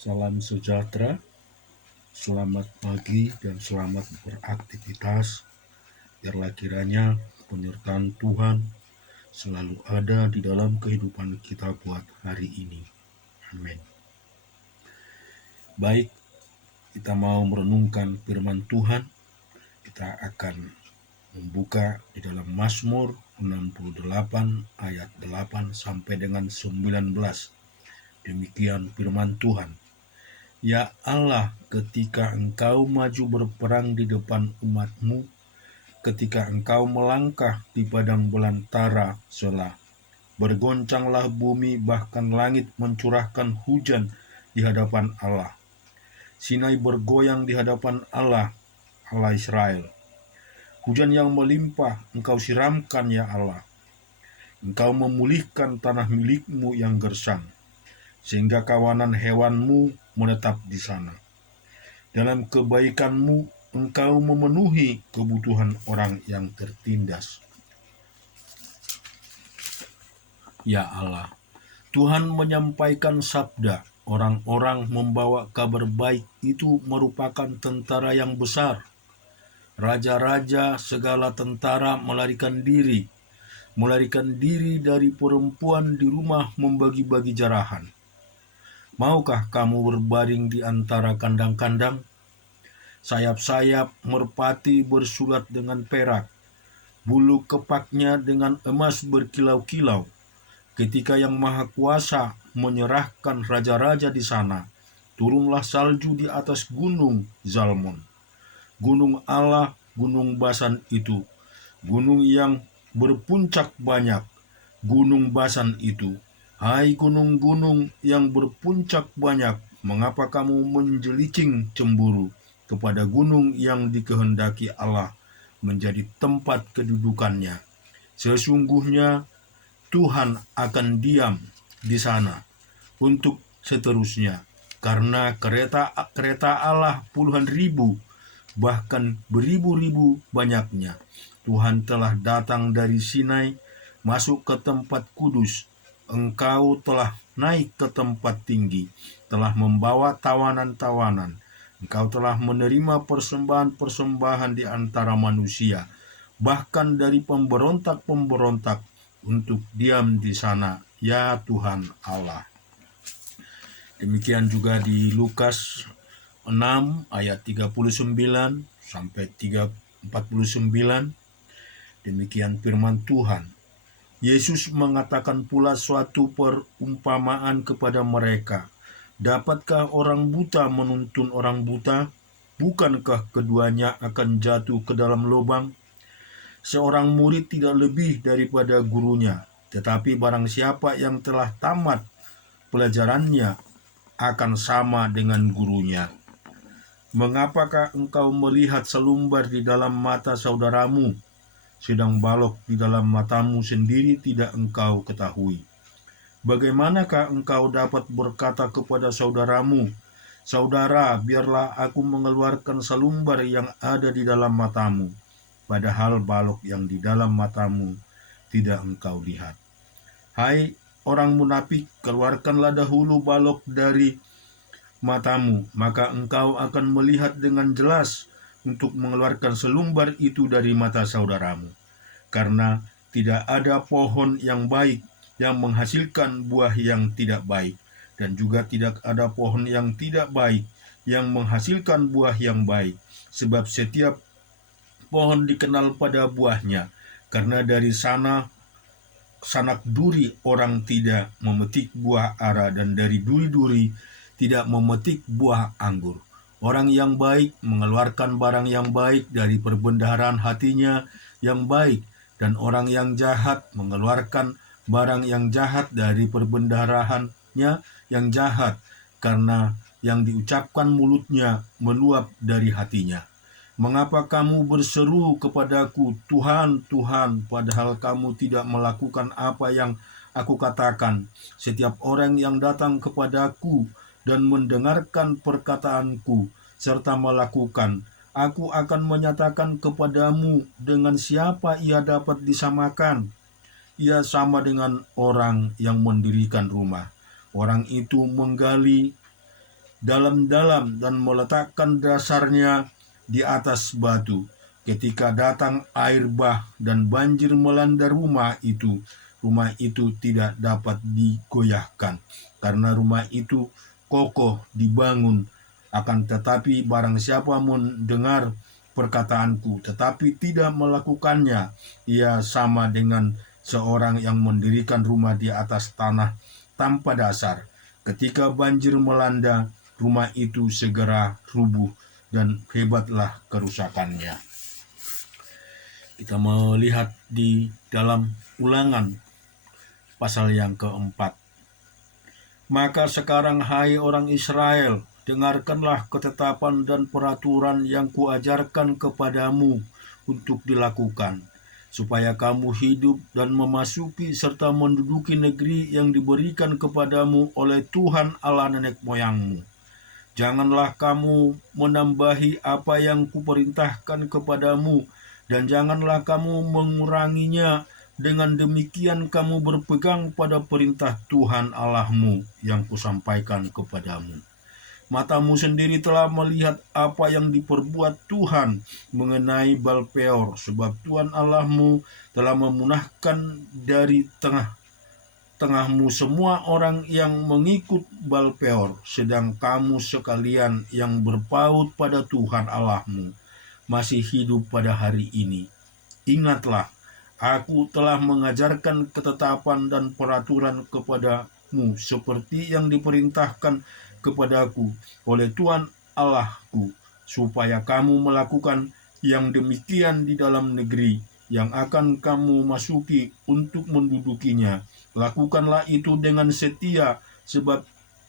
Salam sejahtera, selamat pagi dan selamat beraktivitas. Biarlah kiranya penyertaan Tuhan selalu ada di dalam kehidupan kita buat hari ini. Amin. Baik, kita mau merenungkan firman Tuhan. Kita akan membuka di dalam Mazmur 68 ayat 8 sampai dengan 19. Demikian firman Tuhan. Ya Allah, ketika Engkau maju berperang di depan umat-Mu, ketika Engkau melangkah di padang belantara Selah, bergoncanglah bumi, bahkan langit mencurahkan hujan di hadapan Allah. Sinai bergoyang di hadapan Allah, Allah Israel. Hujan yang melimpah Engkau siramkan, ya Allah. Engkau memulihkan tanah milik-Mu yang gersang, sehingga kawanan hewan-Mu menetap di sana. Dalam kebaikan-Mu, Engkau memenuhi kebutuhan orang yang tertindas. Ya Allah, Tuhan menyampaikan sabda, orang-orang membawa kabar baik itu merupakan tentara yang besar. Raja-raja segala tentara melarikan diri dari perempuan di rumah membagi-bagi jarahan. Maukah kamu berbaring di antara kandang-kandang? Sayap-sayap merpati bersulat dengan perak, bulu kepaknya dengan emas berkilau-kilau. Ketika Yang Maha Kuasa menyerahkan raja-raja di sana, turunlah salju di atas gunung Zalmon. Gunung Allah, gunung Basan itu, gunung yang berpuncak banyak, gunung Basan itu. Hai gunung-gunung yang berpuncak banyak, mengapa kamu menjelicing cemburu kepada gunung yang dikehendaki Allah menjadi tempat kedudukannya? Sesungguhnya Tuhan akan diam di sana untuk seterusnya, karena kereta Allah puluhan ribu, bahkan beribu-ribu banyaknya. Tuhan telah datang dari Sinai, masuk ke tempat kudus. Engkau telah naik ke tempat tinggi, telah membawa tawanan-tawanan. Engkau telah menerima persembahan-persembahan di antara manusia, bahkan dari pemberontak-pemberontak, untuk diam di sana, ya Tuhan Allah. Demikian juga di Lukas 6 ayat 39 sampai 49. Demikian firman Tuhan. Yesus mengatakan pula suatu perumpamaan kepada mereka. Dapatkah orang buta menuntun orang buta? Bukankah keduanya akan jatuh ke dalam lubang? Seorang murid tidak lebih daripada gurunya, tetapi barang siapa yang telah tamat pelajarannya akan sama dengan gurunya. Mengapakah engkau melihat selumbar di dalam mata saudaramu, sedang balok di dalam matamu sendiri tidak engkau ketahui? Bagaimanakah engkau dapat berkata kepada saudaramu, "Saudara, biarlah aku mengeluarkan selumbar yang ada di dalam matamu," padahal balok yang di dalam matamu tidak engkau lihat? Hai orang munafik, keluarkanlah dahulu balok dari matamu, maka engkau akan melihat dengan jelas untuk mengeluarkan selumbar itu dari mata saudaramu. Karena tidak ada pohon yang baik yang menghasilkan buah yang tidak baik, dan juga tidak ada pohon yang tidak baik yang menghasilkan buah yang baik. Sebab setiap pohon dikenal pada buahnya, karena dari sanak duri orang tidak memetik buah ara, dan dari duri-duri tidak memetik buah anggur. Orang yang baik mengeluarkan barang yang baik dari perbendaharaan hatinya yang baik, dan orang yang jahat mengeluarkan barang yang jahat dari perbendaharaannya yang jahat, karena yang diucapkan mulutnya meluap dari hatinya. Mengapa kamu berseru kepadaku, Tuhan, Tuhan, padahal kamu tidak melakukan apa yang aku katakan? Setiap orang yang datang kepadaku dan mendengarkan perkataanku, serta melakukan, aku akan menyatakan kepadamu dengan siapa ia dapat disamakan. Ia sama dengan orang yang mendirikan rumah. Orang itu menggali dalam-dalam dan meletakkan dasarnya di atas batu. Ketika datang air bah dan banjir melanda rumah itu tidak dapat digoyahkan, karena rumah itu kokoh dibangun. Akan tetapi barang siapa mendengar perkataanku tetapi tidak melakukannya, ia sama dengan seorang yang mendirikan rumah di atas tanah tanpa dasar. Ketika banjir melanda, rumah itu segera rubuh dan hebatlah kerusakannya. Kita melihat di dalam Ulangan pasal yang keempat. Maka sekarang hai orang Israel, dengarkanlah ketetapan dan peraturan yang kuajarkan kepadamu untuk dilakukan, supaya kamu hidup dan memasuki serta menduduki negeri yang diberikan kepadamu oleh Tuhan Allah nenek moyangmu. Janganlah kamu menambahi apa yang kuperintahkan kepadamu, dan janganlah kamu menguranginya. Dengan demikian kamu berpegang pada perintah Tuhan Allahmu yang kusampaikan kepadamu. Matamu sendiri telah melihat apa yang diperbuat Tuhan mengenai Baal-peor, sebab Tuhan Allahmu telah memunahkan dari tengahmu semua orang yang mengikut Baal-peor, sedang kamu sekalian yang berpaut pada Tuhan Allahmu masih hidup pada hari ini. Ingatlah, aku telah mengajarkan ketetapan dan peraturan kepadamu seperti yang diperintahkan kepadaku oleh Tuhan Allahku, supaya kamu melakukan yang demikian di dalam negeri yang akan kamu masuki untuk mendudukinya. Lakukanlah itu dengan setia, sebab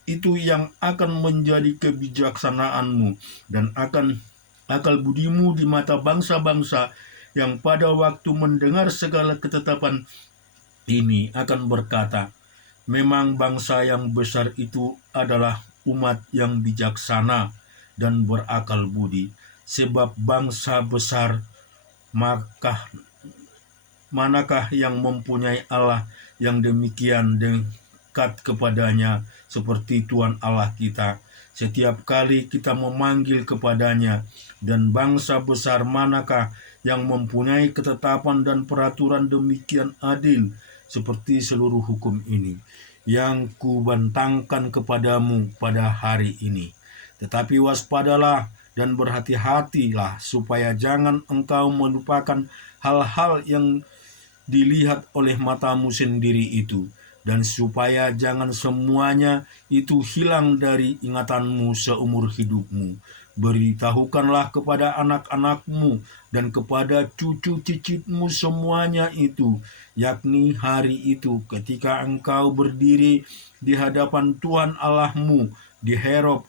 itu yang akan menjadi kebijaksanaanmu dan akan akal budimu di mata bangsa-bangsa yang pada waktu mendengar segala ketetapan ini akan berkata, memang bangsa yang besar itu adalah umat yang bijaksana dan berakal budi. Sebab bangsa besar, manakah yang mempunyai Allah yang demikian dekat kepadanya seperti Tuhan Allah kita, setiap kali kita memanggil kepadanya? Dan bangsa besar manakah yang mempunyai ketetapan dan peraturan demikian adil seperti seluruh hukum ini yang kubentangkan kepadamu pada hari ini? Tetapi waspadalah dan berhati-hatilah, supaya jangan engkau melupakan hal-hal yang dilihat oleh matamu sendiri itu, dan supaya jangan semuanya itu hilang dari ingatanmu seumur hidupmu. Beritahukanlah kepada anak-anakmu dan kepada cucu cicitmu semuanya itu, yakni hari itu ketika engkau berdiri di hadapan Tuhan Allahmu di Horeb,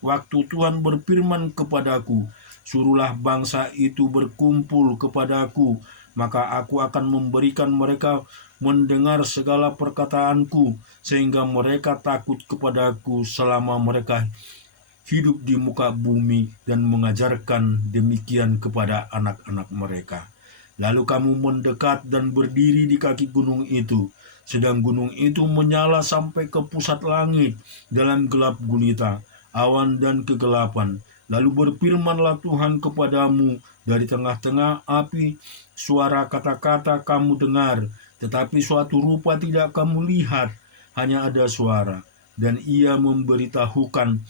waktu Tuhan berfirman kepadaku, suruhlah bangsa itu berkumpul kepadaku, maka aku akan memberikan mereka mendengar segala perkataanku, sehingga mereka takut kepadaku selama mereka hidup di muka bumi, dan mengajarkan demikian kepada anak-anak mereka. Lalu kamu mendekat dan berdiri di kaki gunung itu, sedang gunung itu menyala sampai ke pusat langit dalam gelap gulita, awan dan kegelapan. Lalu berfirmanlah Tuhan kepadamu dari tengah-tengah api, suara kata-kata kamu dengar, tetapi suatu rupa tidak kamu lihat, hanya ada suara. Dan ia memberitahukan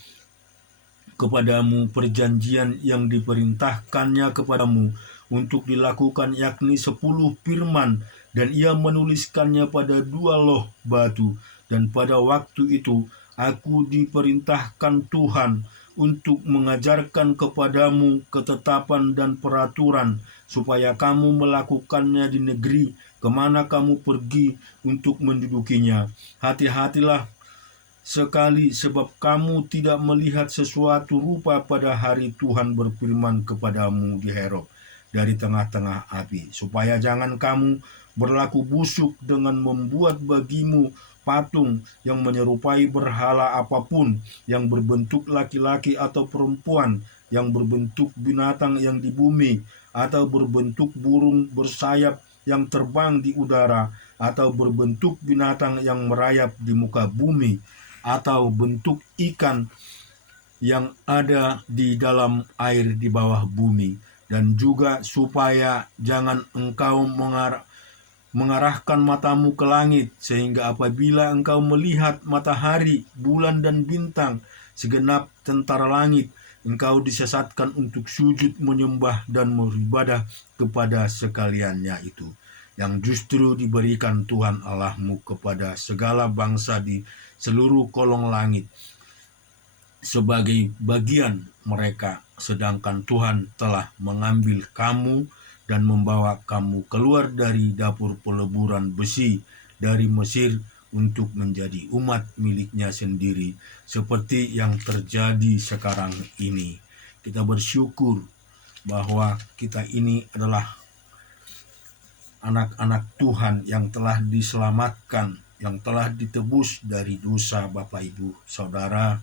kepadamu perjanjian yang diperintahkannya kepadamu untuk dilakukan, yakni 10 firman, dan ia menuliskannya pada 2 loh batu. Dan pada waktu itu aku diperintahkan Tuhan untuk mengajarkan kepadamu ketetapan dan peraturan, supaya kamu melakukannya di negeri kemana kamu pergi untuk mendudukinya. Hati-hatilah sekali, sebab kamu tidak melihat sesuatu rupa pada hari Tuhan berfirman kepadamu di Horeb dari tengah-tengah api, supaya jangan kamu berlaku busuk dengan membuat bagimu patung yang menyerupai berhala apapun, yang berbentuk laki-laki atau perempuan, yang berbentuk binatang yang di bumi, atau berbentuk burung bersayap yang terbang di udara, atau berbentuk binatang yang merayap di muka bumi, atau bentuk ikan yang ada di dalam air di bawah bumi, dan juga supaya jangan engkau mengarahkan matamu ke langit, sehingga apabila engkau melihat matahari, bulan, dan bintang, segenap tentara langit, engkau disesatkan untuk sujud menyembah dan beribadah kepada sekaliannya itu, yang justru diberikan Tuhan Allahmu kepada segala bangsa di seluruh kolong langit sebagai bagian mereka, sedangkan Tuhan telah mengambil kamu dan membawa kamu keluar dari dapur peleburan besi dari Mesir untuk menjadi umat miliknya sendiri, seperti yang terjadi sekarang ini. Kita bersyukur bahwa kita ini adalah anak-anak Tuhan yang telah diselamatkan, yang telah ditebus dari dosa Bapak Ibu Saudara.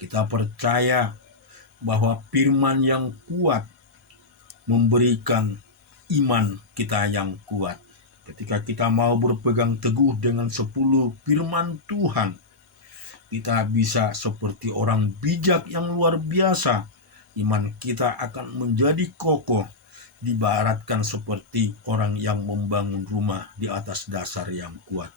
Kita percaya bahwa firman yang kuat memberikan iman kita yang kuat. Ketika kita mau berpegang teguh dengan 10 firman Tuhan, kita bisa seperti orang bijak yang luar biasa. Iman kita akan menjadi kokoh, diibaratkan seperti orang yang membangun rumah di atas dasar yang kuat.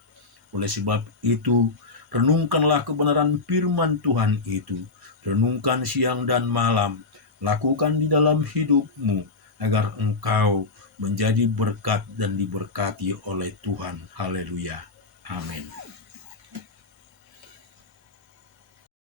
Oleh sebab itu, renungkanlah kebenaran firman Tuhan itu. Renungkan siang dan malam. Lakukan di dalam hidupmu agar engkau menjadi berkat dan diberkati oleh Tuhan. Haleluya. Amin.